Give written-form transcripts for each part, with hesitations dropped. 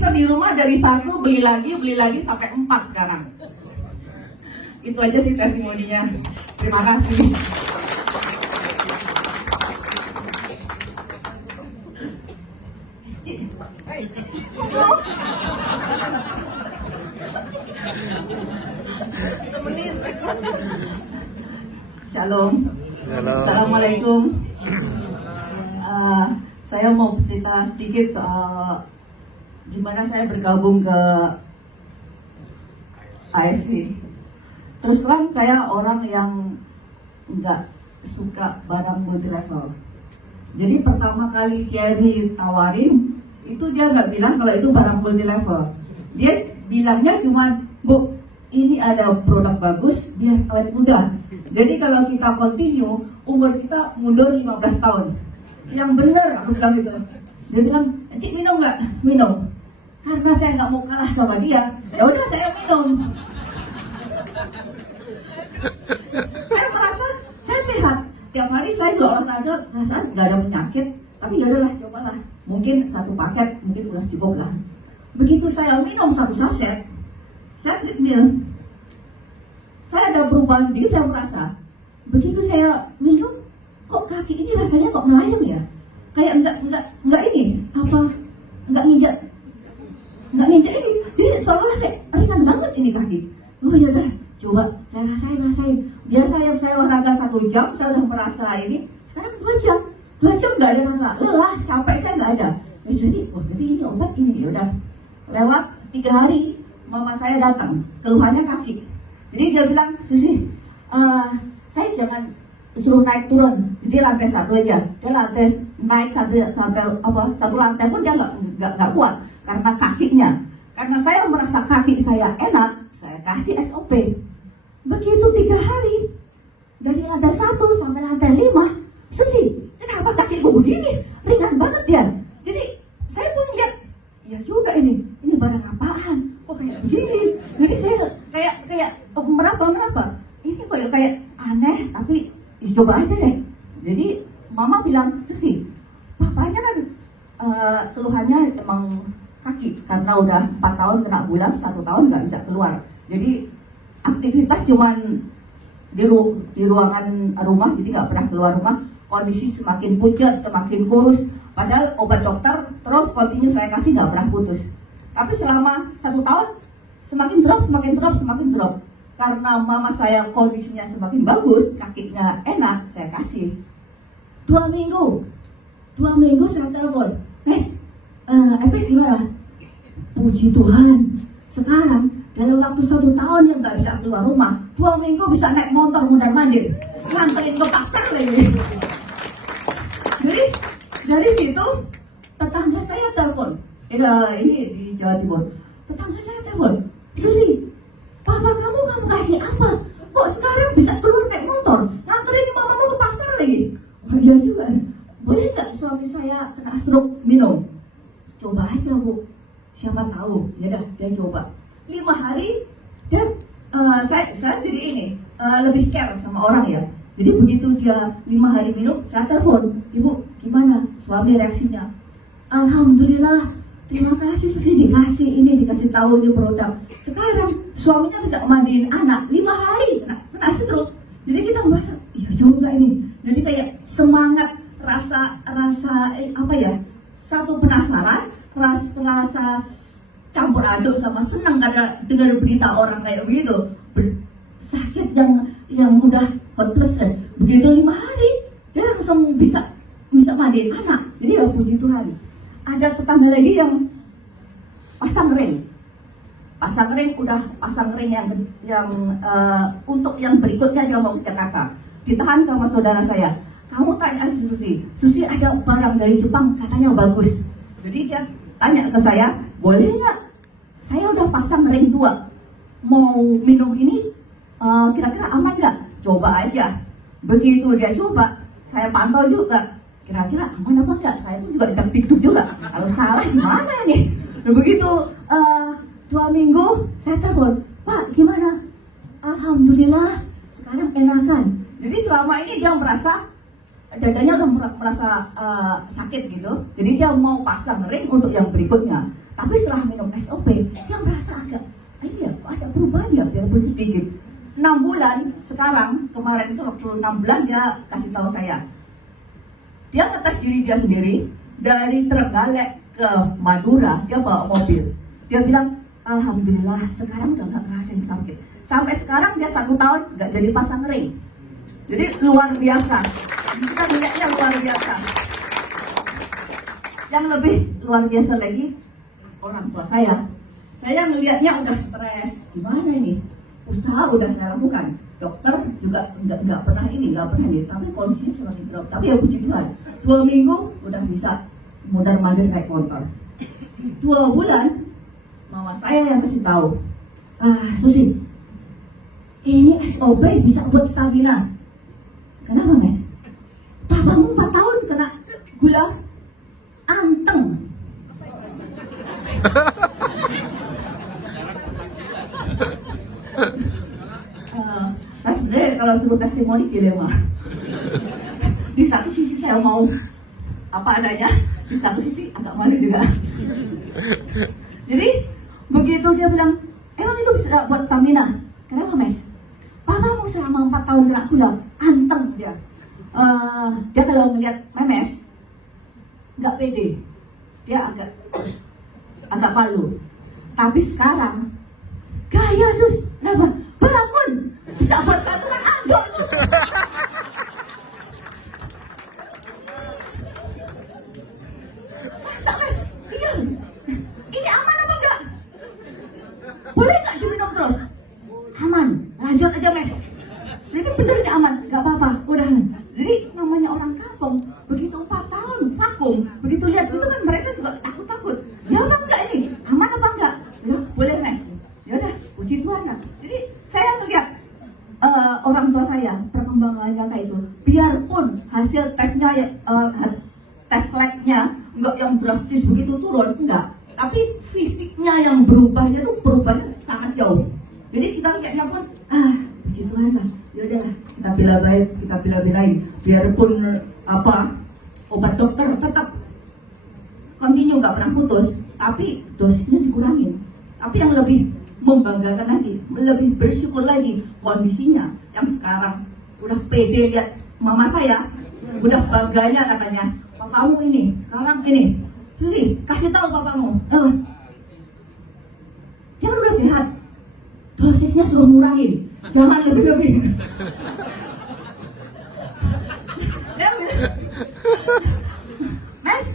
Di rumah dari 1 beli lagi sampai 4 sekarang. Itu aja sih testimoninya. Terima kasih. Shalom. Assalamualaikum. Saya mau cerita sedikit soal gimana saya bergabung ke AFC. Terus terang saya orang yang nggak suka barang multi level. Jadi pertama kali CMI tawarin, itu dia nggak bilang kalau itu barang multi level. Dia bilangnya cuma, Bu, ini ada produk bagus biar awet muda. Jadi kalau kita continue, umur kita mundur 15 tahun. Yang bener, aku bilang gitu. Dia bilang, Cik minum nggak? Minum. Karena saya nggak mau kalah sama dia, ya udah saya minum. Saya merasa saya sehat. Tiap hari saya juga olahraga, perasaan nggak ada penyakit. Tapi ya udahlah, cobalah. Mungkin 1 paket, mungkin udah cukup lah. Begitu saya minum 1 saset, saya treadmill. Saya ada perubahan diri, saya merasa. Begitu saya minum, kok kaki ini rasanya kok melayang ya? Kayak enggak ini, apa? Enggak nginjak ini. Jadi seolah-olah kayak ringan banget ini kaki. Oh ya udah, coba saya rasain. Biasa yang saya olahraga 1 jam, saya udah merasa ini. Sekarang 2 jam. 2 jam nggak ada rasa lelah, capek saya nggak ada. Jadi, berarti ini obat ini. Ya udah. Lewat 3 hari, mama saya datang, keluhannya kaki. Jadi dia bilang, Susi, saya jangan suruh naik turun, jadi lantai 1 aja. Dia lantai naik satu lantai pun dia nggak kuat karena kakinya. Karena saya merasa kaki saya enak, saya kasih SOP. Begitu 3 hari, dari lantai 1 sampai lantai 5, Susi, kenapa kakiku begini? Ringan banget ya. Jadi saya pun lihat, ya juga ini barang apaan? Kok kayak begini? Jadi saya kayak meraba. Ini kok kayak aneh, tapi coba aja deh. Jadi mama bilang, Susi, papanya kan keluhannya emang kaki karena udah 4 tahun kena bulan, 1 tahun nggak bisa keluar. Jadi aktivitas cuman di ruangan rumah, jadi nggak pernah keluar rumah. Kondisi semakin pucat, semakin kurus. Padahal obat dokter terus continue saya kasih nggak pernah putus. Tapi selama 1 tahun semakin drop. Karena mama saya kondisinya semakin bagus, kakinya enak, saya kasih. 2 minggu saya telepon, Nes, Epes gimana? Puji Tuhan, sekarang dalam waktu 1 tahun yang nggak bisa keluar rumah, 2 minggu bisa naik motor mondar-mandir, nganterin ke pasar lagi. Jadi dari situ tetangga saya telepon, ini di Jawa Timur, tetangga saya telepon, Susi, papa kamu kasih apa? Kok sekarang bisa keluar naik motor, nganterin mamamu ke pasar lagi? Oh iya juga, boleh nggak suami saya kena stroke minum? Coba aja Bu, siapa tahu. Ya dah, dia coba 5 hari dan saya jadi ini lebih care sama orang ya. Jadi begitu dia 5 hari minum, saya telepon, Ibu gimana suami reaksinya? Alhamdulillah, terima kasih Susi dikasih tahu ini produk. Sekarang suaminya bisa mandiin anak 5 hari kena stroke. Jadi kita merasa iya juga ini. Jadi kayak semangat, rasa apa ya? Satu penasaran, rasa campur aduk sama senang karena dengar berita orang kayak begitu. Sakit yang udah hopeless kan. Begitu 5 hari dia langsung bisa mandiin anak. Jadi ya puji Tuhan. Ada tetangga lagi yang pasang ring yang untuk yang berikutnya dia mau ke Jakarta. Ditahan sama saudara saya. Kamu tanya Susi ada barang dari Jepang katanya bagus. Jadi dia tanya ke saya, boleh nggak? Saya udah pasang ring 2, mau minum ini kira-kira aman nggak? Coba aja. Begitu dia coba, saya pantau juga. Kira-kira aman apa enggak? Saya pun juga deg-deg juga. Kalau salah gimana nih? Nah, begitu 2 minggu saya telepon, Pak gimana? Alhamdulillah sekarang enakan. Jadi selama ini dia merasa dadanya udah merasa sakit gitu. Jadi dia mau pasang ring untuk yang berikutnya. Tapi setelah minum SOP, dia merasa agak, ini ya, ada perubahan ya, biar sedikit. 6 bulan, sekarang, kemarin itu waktu 6 bulan dia kasih tahu saya. Dia ngetes diri dia sendiri, dari Trenggalek ke Madura, dia bawa mobil. Dia bilang, alhamdulillah, sekarang udah gak ngerasain sakit. Sampai sekarang dia 1 tahun gak jadi pasang ring. Jadi luar biasa. Kita melihatnya luar biasa. Yang lebih luar biasa lagi, orang tua saya melihatnya udah stres. Gimana ini? Usaha udah saya lakukan. Dokter juga nggak pernah tapi kondisinya semakin drop. Tapi ya puji Tuhan, 2 minggu udah bisa mundar-mandir naik motor. 2 bulan, mama saya yang kasih tahu, Susi, ini SOP bisa buat stamina. Kenapa, Mas? Papamu 4 tahun kena gula anteng. Saya sebenarnya kalau suruh testimoni dilema. Di satu sisi saya mau apa adanya, di satu sisi agak malu juga. Jadi begitu dia bilang, emang itu bisa buat stamina? Kenapa, Mas? Papamu selama 4 tahun kena gula anteng dia. Dia kalau melihat memes nggak pede, dia agak malu. Tapi sekarang gaya, Sus, kenapa? Bangun, bisa buat gantungan anduk, Sus. Masa, Mas? Iya. Ini aman apa enggak? Boleh nggak diminum terus? Aman, lanjut aja, Mas. Ini bener ini aman, nggak apa-apa, udah. Jadi namanya orang kampung, begitu 4 tahun vakum, begitu lihat itu kan mereka juga takut-takut. Ya apa enggak ini? Aman apa enggak? Ya boleh, Mas. Ya udah, puji Tuhan lah. Jadi saya melihat orang tua saya perkembangannya kayak itu. Biarpun hasil tesnya tes labnya enggak yang drastis begitu turun, enggak. Tapi fisiknya yang berubahnya tuh perubahannya sangat jauh. Jadi kita lihatnya pun puji Tuhan lah. Ya udahlah, kita bela-belain. Biarpun obat dokter tetap continue, nggak pernah putus, tapi dosisnya dikurangin. Tapi yang lebih membanggakan lagi, lebih bersyukur lagi, kondisinya yang sekarang udah pede lihat mama saya, udah bangganya katanya, papamu ini sekarang ini, Susi kasih tahu papamu, dia kan udah sehat, dosisnya suruh ngurangin, jangan lebih-lebih. Bes,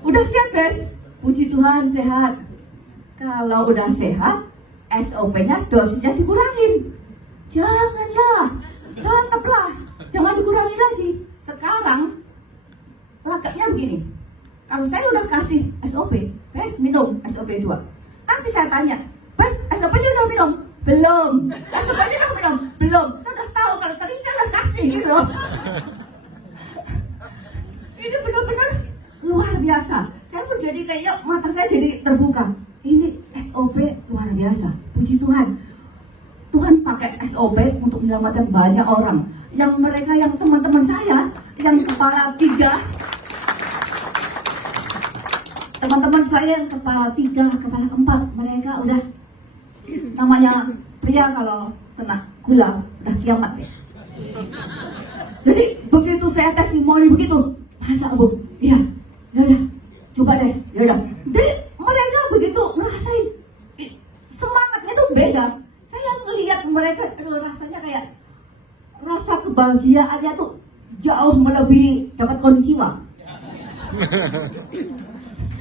udah sehat, Bes. Puji Tuhan sehat. Kalau udah sehat, SOP-nya dosisnya dikurangin. Janganlah, tetaplah, jangan dikurangi lagi. Sekarang lagaknya begini. Kalau saya udah kasih SOP, Bes minum SOP 2. Nanti saya tanya, Bes SOP-nya udah minum? Belum. SOP-nya udah minum? Belum. Saya udah tahu kalau tadi saya udah kasih gitu loh. Ini benar-benar luar biasa. Saya pun jadi kayak mata saya jadi terbuka. Ini SOP luar biasa. Puji Tuhan. Tuhan pakai SOP untuk menyelamatkan banyak orang. Yang mereka, yang teman-teman saya, yang kepala 3, teman-teman saya yang kepala 3, kepala 4, mereka udah, namanya pria kalau kena gula udah kiamat ya. Jadi begitu saya testimoni begitu, masa Bu? Iya, yaudah, coba deh, yaudah. Jadi mereka begitu ngerasain semangatnya tuh beda. Saya ngelihat mereka rasanya kayak rasa kebahagiaannya tuh jauh melebihi dapat konnichiwa.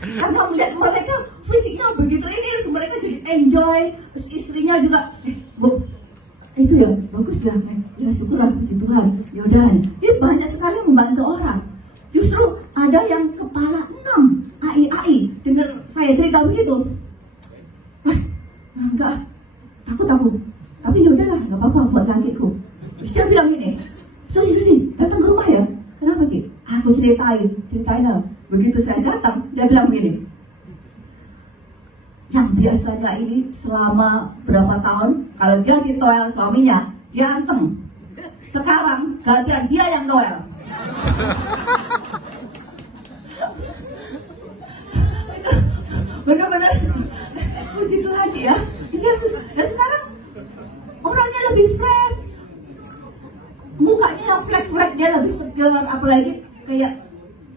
Karena melihat mereka fisiknya begitu ini, terus mereka jadi enjoy, terus istrinya juga, Bu, itu ya bagus lah, ya syukurlah puji Tuhan, yaudah. Jadi banyak sekali membantu orang. Justru ada yang kepala 6 AI dengar saya cerita begitu, enggak, takut aku, tapi yaudahlah, nggak apa-apa buat lakiku. Terus dia bilang gini, Susi, datang ke rumah ya. Kenapa sih? Aku ceritain lah. Begitu saya datang, dia bilang begini, yang biasanya ini selama berapa tahun, kalau dia ditoel suaminya, dia anteng. Sekarang gantian dia yang toel. benar-benar puji Tuhan ya. Iya, dan sekarang orangnya lebih fresh, mukanya yang flat dia lebih segar, apalagi kayak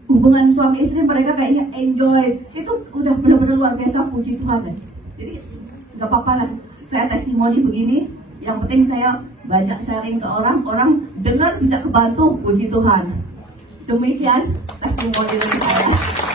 hubungan suami istri mereka kayaknya enjoy, itu udah benar-benar luar biasa, puji Tuhan deh. Jadi nggak apa-apa lah, saya testimoni begini, yang penting saya banyak sharing ke orang dengar bisa kebantu, puji Tuhan. Demikian testimoni dari saya.